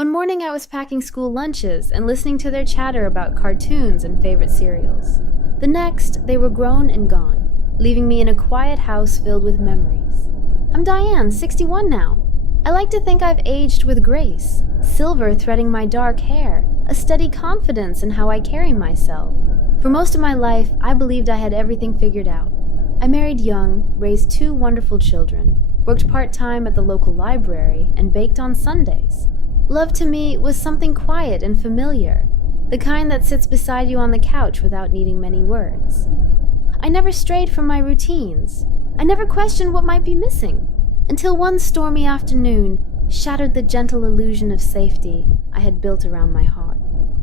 One morning I was packing school lunches and listening to their chatter about cartoons and favorite cereals. The next, they were grown and gone, leaving me in a quiet house filled with memories. I'm Diane, 61 now. I like to think I've aged with grace, silver threading my dark hair, a steady confidence in how I carry myself. For most of my life, I believed I had everything figured out. I married young, raised 2 wonderful children, worked part-time at the local library, and baked on Sundays. Love to me was something quiet and familiar, the kind that sits beside you on the couch without needing many words. I never strayed from my routines. I never questioned what might be missing, until one stormy afternoon shattered the gentle illusion of safety I had built around my heart.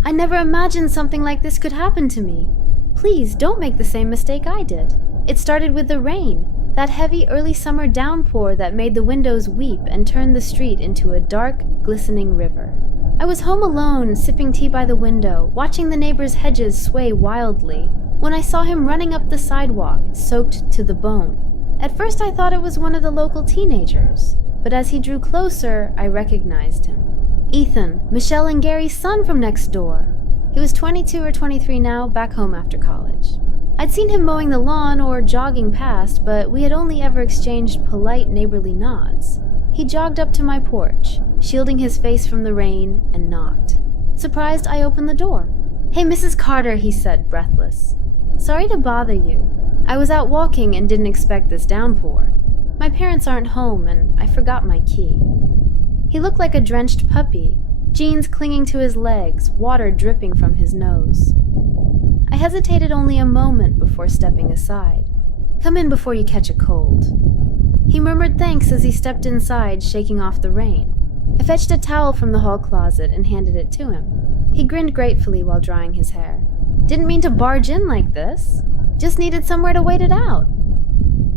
I never imagined something like this could happen to me. Please don't make the same mistake I did. It started with the rain, that heavy early summer downpour that made the windows weep and turned the street into a dark, glistening river. I was home alone, sipping tea by the window, watching the neighbor's hedges sway wildly, when I saw him running up the sidewalk, soaked to the bone. At first I thought it was one of the local teenagers, but as he drew closer, I recognized him. Ethan, Michelle and Gary's son from next door. He was 22 or 23 now, back home after college. I'd seen him mowing the lawn or jogging past, but we had only ever exchanged polite neighborly nods. He jogged up to my porch, shielding his face from the rain, and knocked. Surprised, I opened the door. "Hey, Mrs. Carter," he said, breathless. "Sorry to bother you. I was out walking and didn't expect this downpour. My parents aren't home, and I forgot my key." He looked like a drenched puppy, jeans clinging to his legs, water dripping from his nose. I hesitated only a moment before stepping aside. "Come in before you catch a cold." He murmured thanks as he stepped inside, shaking off the rain. I fetched a towel from the hall closet and handed it to him. He grinned gratefully while drying his hair. "Didn't mean to barge in like this. Just needed somewhere to wait it out."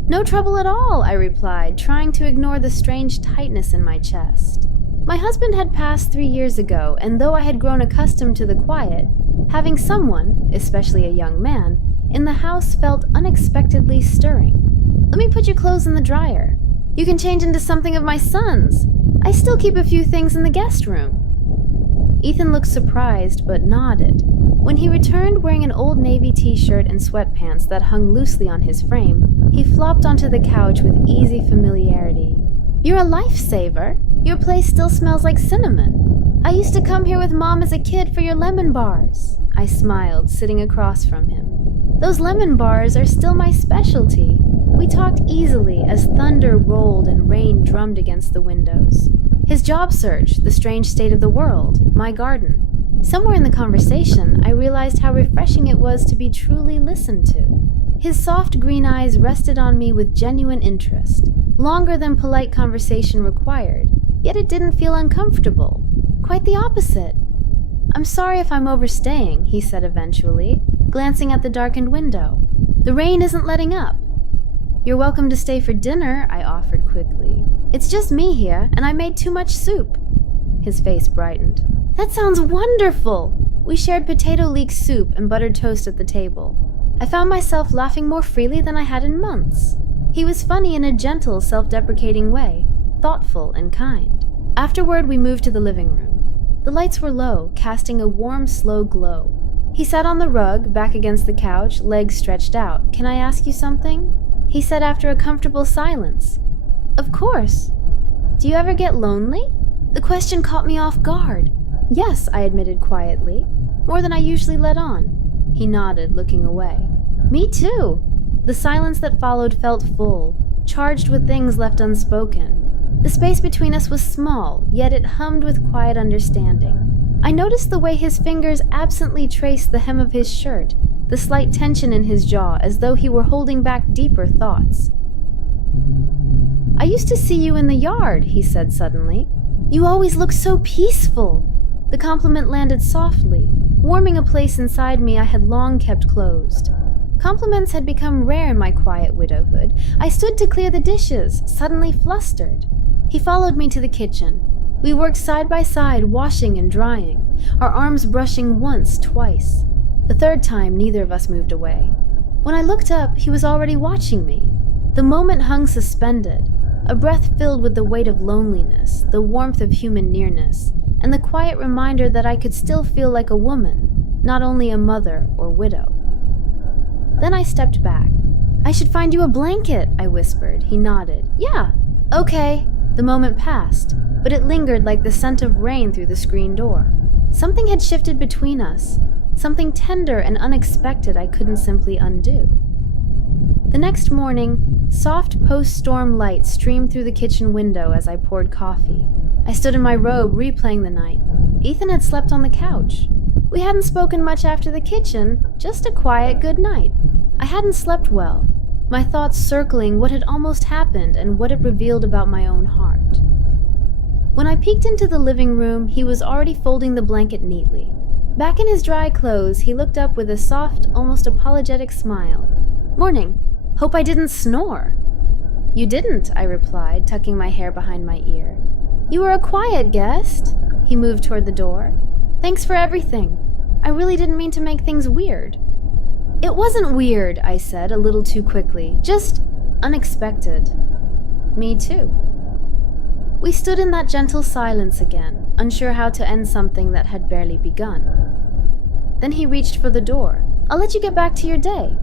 "No trouble at all," I replied, trying to ignore the strange tightness in my chest. My husband had passed 3 years ago, and though I had grown accustomed to the quiet, having someone, especially a young man, in the house felt unexpectedly stirring. "Let me put your clothes in the dryer. You can change into something of my son's. I still keep a few things in the guest room." Ethan looked surprised, but nodded. When he returned wearing an old navy t-shirt and sweatpants that hung loosely on his frame, he flopped onto the couch with easy familiarity. "You're a lifesaver. Your place still smells like cinnamon. I used to come here with Mom as a kid for your lemon bars." I smiled, sitting across from him. "Those lemon bars are still my specialty." We talked easily as thunder rolled and rain drummed against the windows. His job search, the strange state of the world, my garden. Somewhere in the conversation, I realized how refreshing it was to be truly listened to. His soft green eyes rested on me with genuine interest, longer than polite conversation required, yet it didn't feel uncomfortable. Quite the opposite. "I'm sorry if I'm overstaying," he said eventually, glancing at the darkened window. "The rain isn't letting up." "You're welcome to stay for dinner," I offered quickly. "It's just me here, and I made too much soup." His face brightened. "That sounds wonderful!" We shared potato leek soup and buttered toast at the table. I found myself laughing more freely than I had in months. He was funny in a gentle, self-deprecating way, thoughtful and kind. Afterward, we moved to the living room. The lights were low, casting a warm, slow glow. He sat on the rug, back against the couch, legs stretched out. "Can I ask you something?" he said after a comfortable silence. "Of course." "Do you ever get lonely?" The question caught me off guard. "Yes," I admitted quietly, "more than I usually let on." He nodded, looking away. "Me too." The silence that followed felt full, charged with things left unspoken. The space between us was small, yet it hummed with quiet understanding. I noticed the way his fingers absently traced the hem of his shirt, the slight tension in his jaw as though he were holding back deeper thoughts. "I used to see you in the yard," he said suddenly. "You always looked so peaceful." The compliment landed softly, warming a place inside me I had long kept closed. Compliments had become rare in my quiet widowhood. I stood to clear the dishes, suddenly flustered. He followed me to the kitchen. We worked side by side, washing and drying, our arms brushing once, twice. The third time, neither of us moved away. When I looked up, he was already watching me. The moment hung suspended, a breath filled with the weight of loneliness, the warmth of human nearness, and the quiet reminder that I could still feel like a woman, not only a mother or widow. Then I stepped back. "I should find you a blanket," I whispered. He nodded. "Yeah, okay." The moment passed, but it lingered like the scent of rain through the screen door. Something had shifted between us, something tender and unexpected I couldn't simply undo. The next morning, soft post-storm light streamed through the kitchen window as I poured coffee. I stood in my robe, replaying the night. Ethan had slept on the couch. We hadn't spoken much after the kitchen, just a quiet good night. I hadn't slept well, my thoughts circling what had almost happened and what it revealed about my own heart. When I peeked into the living room, he was already folding the blanket neatly. Back in his dry clothes, he looked up with a soft, almost apologetic smile. "Morning. Hope I didn't snore." "You didn't," I replied, tucking my hair behind my ear. "You were a quiet guest." He moved toward the door. "Thanks for everything. I really didn't mean to make things weird." "It wasn't weird," I said a little too quickly. "Just unexpected." "Me too." We stood in that gentle silence again, unsure how to end something that had barely begun. Then he reached for the door. "I'll let you get back to your day."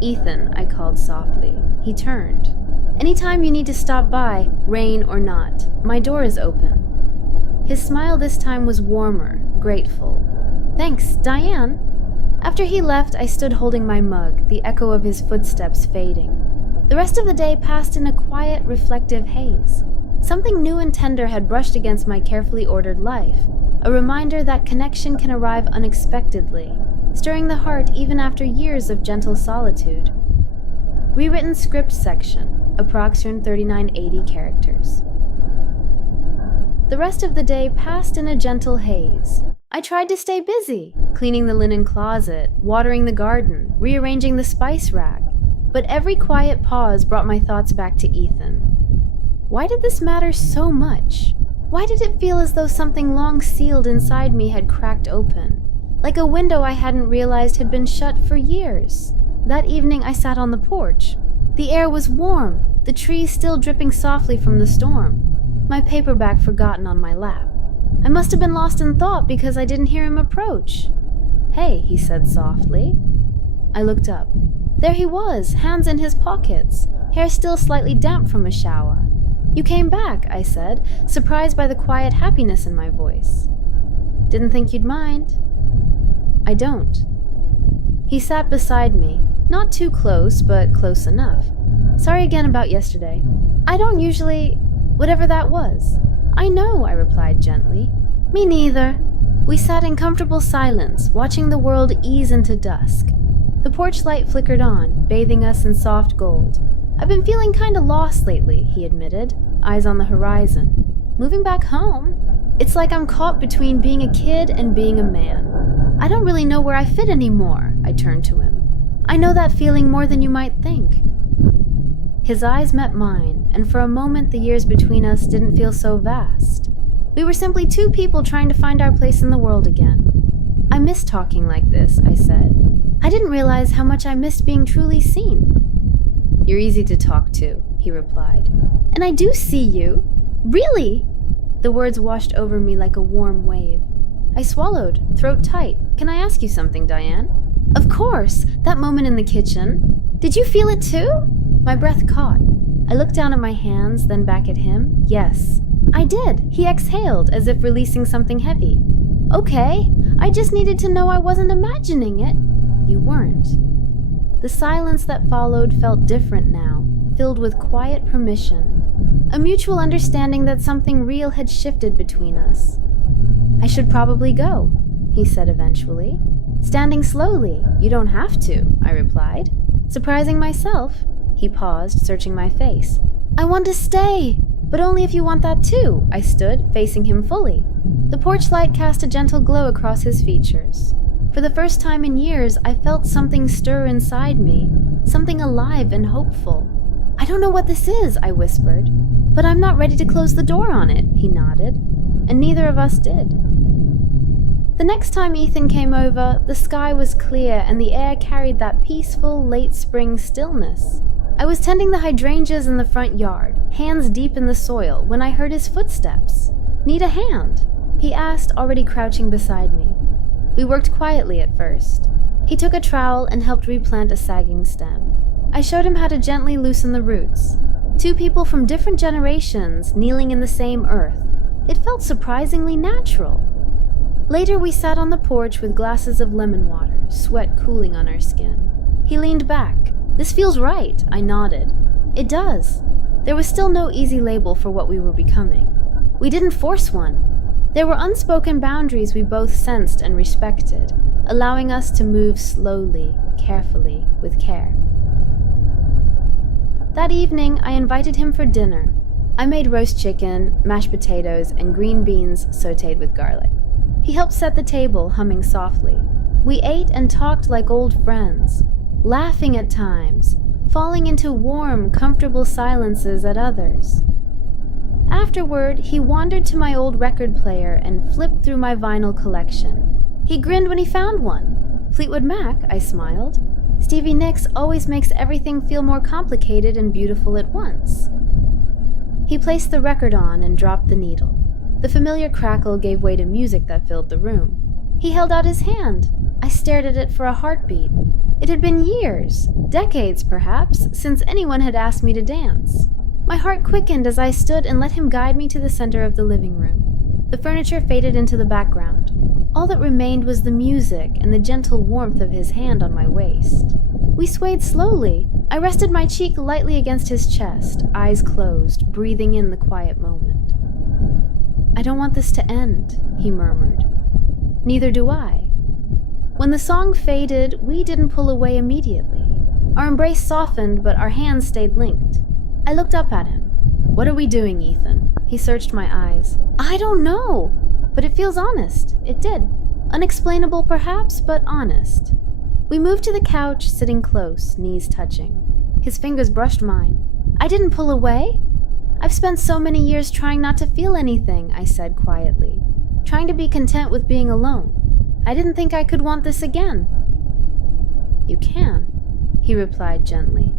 "Ethan," I called softly. He turned. "Anytime you need to stop by, rain or not, my door is open." His smile this time was warmer, grateful. "Thanks, Diane." After he left, I stood holding my mug, the echo of his footsteps fading. The rest of the day passed in a quiet, reflective haze. Something new and tender had brushed against my carefully ordered life, a reminder that connection can arrive unexpectedly, stirring the heart even after years of gentle solitude. Rewritten script section, approximately 3980 characters. The rest of the day passed in a gentle haze. I tried to stay busy, cleaning the linen closet, watering the garden, rearranging the spice rack, but every quiet pause brought my thoughts back to Ethan. Why did this matter so much? Why did it feel as though something long sealed inside me had cracked open, like a window I hadn't realized had been shut for years? That evening I sat on the porch. The air was warm, the trees still dripping softly from the storm, my paperback forgotten on my lap. I must have been lost in thought because I didn't hear him approach. "Hey," he said softly. I looked up. There he was, hands in his pockets, hair still slightly damp from a shower. "You came back," I said, surprised by the quiet happiness in my voice. "Didn't think you'd mind." "I don't." He sat beside me, not too close, but close enough. "Sorry again about yesterday. I don't usually... whatever that was." "I know," I replied gently. "Me neither." We sat in comfortable silence, watching the world ease into dusk. The porch light flickered on, bathing us in soft gold. "I've been feeling kinda lost lately," he admitted, eyes on the horizon. "Moving back home? It's like I'm caught between being a kid and being a man. I don't really know where I fit anymore," I turned to him. "I know that feeling more than you might think." His eyes met mine, and for a moment the years between us didn't feel so vast. We were simply two people trying to find our place in the world again. "I miss talking like this," I said. "I didn't realize how much I missed being truly seen." "You're easy to talk to," he replied. "And I do see you. Really?" The words washed over me like a warm wave. I swallowed, throat tight. "Can I ask you something, Diane?" "Of course, that moment in the kitchen. Did you feel it too?" My breath caught. I looked down at my hands, then back at him. "Yes, I did." He exhaled, as if releasing something heavy. "Okay, I just needed to know I wasn't imagining it." "You weren't." The silence that followed felt different now, filled with quiet permission, a mutual understanding that something real had shifted between us. "I should probably go," he said eventually. "Standing slowly. You don't have to," I replied. Surprising myself. He paused, searching my face. "I want to stay, but only if you want that too." I stood, facing him fully. The porch light cast a gentle glow across his features. For the first time in years, I felt something stir inside me, something alive and hopeful. "I don't know what this is," I whispered, "but I'm not ready to close the door on it," he nodded, and neither of us did. The next time Ethan came over, the sky was clear and the air carried that peaceful, late spring stillness. I was tending the hydrangeas in the front yard, hands deep in the soil, when I heard his footsteps. "Need a hand?" he asked, already crouching beside me. We worked quietly at first. He took a trowel and helped replant a sagging stem. I showed him how to gently loosen the roots. Two people from different generations kneeling in the same earth. It felt surprisingly natural. Later, we sat on the porch with glasses of lemon water, sweat cooling on our skin. He leaned back. "This feels right," I nodded. "It does." There was still no easy label for what we were becoming. We didn't force one. There were unspoken boundaries we both sensed and respected, allowing us to move slowly, carefully, with care. That evening, I invited him for dinner. I made roast chicken, mashed potatoes, and green beans sautéed with garlic. He helped set the table, humming softly. We ate and talked like old friends, laughing at times, falling into warm, comfortable silences at others. Afterward, he wandered to my old record player and flipped through my vinyl collection. He grinned when he found one. Fleetwood Mac, I smiled. Stevie Nicks always makes everything feel more complicated and beautiful at once. He placed the record on and dropped the needle. The familiar crackle gave way to music that filled the room. He held out his hand. I stared at it for a heartbeat. It had been years, decades perhaps, since anyone had asked me to dance. My heart quickened as I stood and let him guide me to the center of the living room. The furniture faded into the background. All that remained was the music and the gentle warmth of his hand on my waist. We swayed slowly. I rested my cheek lightly against his chest, eyes closed, breathing in the quiet moment. "I don't want this to end," he murmured. "Neither do I." When the song faded, we didn't pull away immediately. Our embrace softened, but our hands stayed linked. I looked up at him. "What are we doing, Ethan?" He searched my eyes. "I don't know, but it feels honest." It did. Unexplainable perhaps, but honest. We moved to the couch, sitting close, knees touching. His fingers brushed mine. "I didn't pull away. I've spent so many years trying not to feel anything," I said quietly. "Trying to be content with being alone. I didn't think I could want this again." "You can," he replied gently.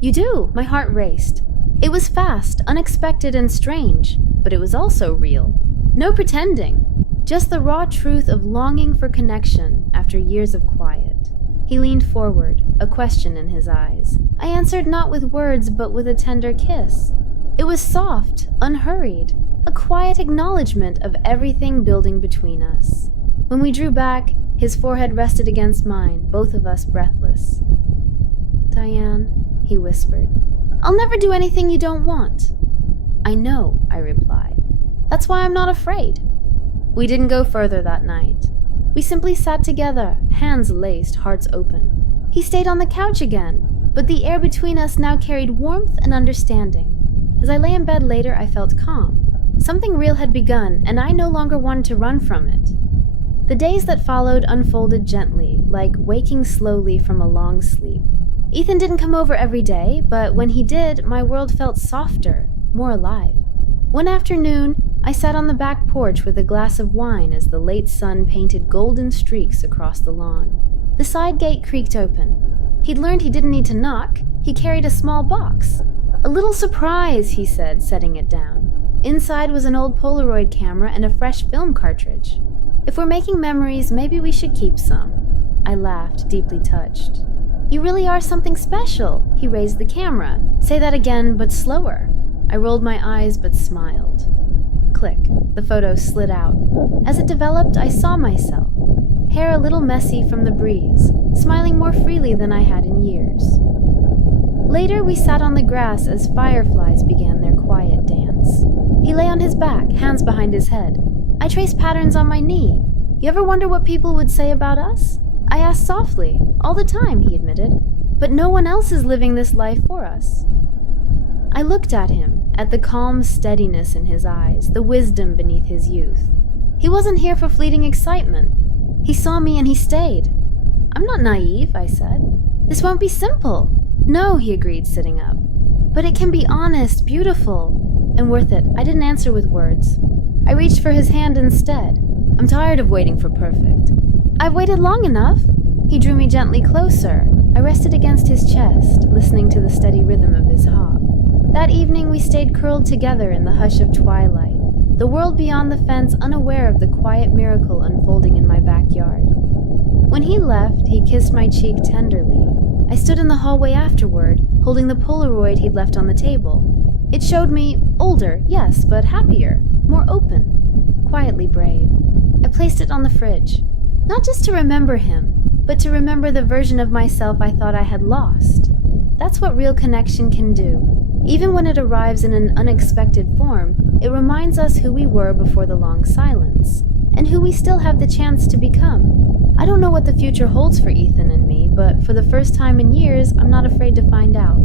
"You do." My heart raced. It was fast, unexpected, and strange, but it was also real. No pretending, just the raw truth of longing for connection after years of quiet. He leaned forward, a question in his eyes. I answered not with words, but with a tender kiss. It was soft, unhurried, a quiet acknowledgement of everything building between us. When we drew back, his forehead rested against mine, both of us breathless. "Diane," he whispered, "I'll never do anything you don't want." "I know," I replied. "That's why I'm not afraid." We didn't go further that night. We simply sat together, hands laced, hearts open. He stayed on the couch again, but the air between us now carried warmth and understanding. As I lay in bed later, I felt calm. Something real had begun, and I no longer wanted to run from it. The days that followed unfolded gently, like waking slowly from a long sleep. Ethan didn't come over every day, but when he did, my world felt softer, more alive. One afternoon, I sat on the back porch with a glass of wine as the late sun painted golden streaks across the lawn. The side gate creaked open. He'd learned he didn't need to knock. He carried a small box. "A little surprise," he said, setting it down. Inside was an old Polaroid camera and a fresh film cartridge. "If we're making memories, maybe we should keep some." I laughed, deeply touched. "You really are something special." He raised the camera. "Say that again, but slower." I rolled my eyes, but smiled. Click. The photo slid out. As it developed, I saw myself. Hair a little messy from the breeze, smiling more freely than I had in years. Later, we sat on the grass as fireflies began their quiet dance. He lay on his back, hands behind his head. I traced patterns on my knee. "You ever wonder what people would say about us?" I asked softly. "All the time," he admitted. "But no one else is living this life for us." I looked at him, at the calm steadiness in his eyes, the wisdom beneath his youth. He wasn't here for fleeting excitement. He saw me and he stayed. "I'm not naive," I said. "This won't be simple." "No," he agreed, sitting up. "But it can be honest, beautiful, and worth it." I didn't answer with words. I reached for his hand instead. "I'm tired of waiting for perfect." "I've waited long enough." He drew me gently closer. I rested against his chest, listening to the steady rhythm of his hop. That evening we stayed curled together in the hush of twilight, the world beyond the fence unaware of the quiet miracle unfolding in my backyard. When he left, he kissed my cheek tenderly. I stood in the hallway afterward, holding the Polaroid he'd left on the table. It showed me older, yes, but happier, more open, quietly brave. I placed it on the fridge, not just to remember him, but to remember the version of myself I thought I had lost. That's what real connection can do. Even when it arrives in an unexpected form, it reminds us who we were before the long silence, and who we still have the chance to become. I don't know what the future holds for Ethan and me, but for the first time in years, I'm not afraid to find out.